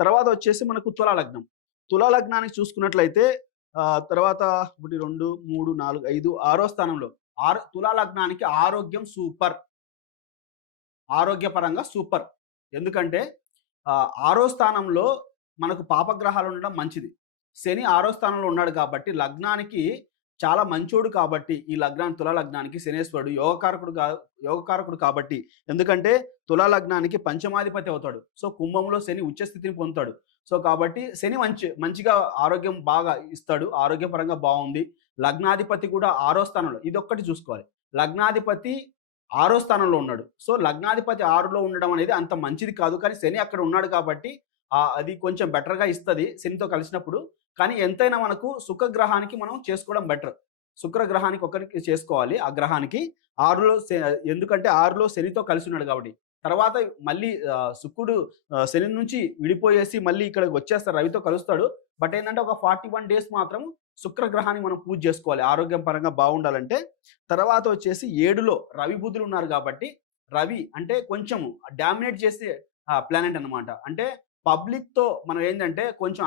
తర్వాత వచ్చేసి మనకు తులా లగ్నం. తులా లగ్నానికి చూసుకున్నట్లయితే తర్వాత 1, 2, 3, 4, 5, ఆరో స్థానంలో తులా లగ్నానికి ఆరోగ్యం సూపర్. ఆరోగ్యపరంగా సూపర్. ఎందుకంటే ఆరో స్థానంలో మనకు పాపగ్రహాలు ఉండడం మంచిది. శని ఆరో స్థానంలో ఉన్నాడు కాబట్టి లగ్నానికి చాలా మంచోడు కాబట్టి ఈ లగ్నానికి తులా లగ్నానికి శనేశ్వరుడు యోగకారకుడు కాబట్టి ఎందుకంటే తులా లగ్నానికి పంచమాధిపతి అవుతాడు. సో కుంభంలో శని ఉచ్చ స్థితిని పొందుతాడు. సో కాబట్టి శని మంచిగా ఆరోగ్యం బాగా ఇస్తాడు. ఆరోగ్యపరంగా బాగుంది. లగ్నాధిపతి కూడా ఆరో స్థానంలో ఇదొక్కటి చూసుకోవాలి. లగ్నాధిపతి ఆరో స్థానంలో ఉన్నాడు. సో లగ్నాధిపతి 6లో ఉండడం అనేది అంత మంచిది కాదు. కానీ శని అక్కడ ఉన్నాడు కాబట్టి అది కొంచెం బెటర్‌గా ఇస్తది శనితో కలిసినప్పుడు. కానీ ఎంతైనా మనకు శుక్రగ్రహానికి మనం చేసుకోవడం బెటర్. శుక్రగ్రహానికి ఒకరికి చేసుకోవాలి. ఆ గ్రహానికి 6లో ఎందుకంటే 6లో శనితో కలిసి ఉన్నాడు కాబట్టి. తర్వాత మళ్ళీ శుక్రుడు శని నుంచి విడిపోయేసి మళ్ళీ ఇక్కడికి వచ్చేస్తాడు. రవితో కలుస్తాడు. బట్ ఏందంటే ఒక 41 డేస్ మాత్రం శుక్రగ్రహాన్ని మనం పూజ చేసుకోవాలి. ఆరోగ్యం పరంగా బాగుండాలంటే. తర్వాత వచ్చేసి 7లో రవి బుధులు ఉన్నారు కాబట్టి రవి అంటే కొంచెం డామినేట్ చేసే ప్లానెట్ అన్నమాట. అంటే పబ్లిక్‌తో మనం ఏందంటే కొంచెం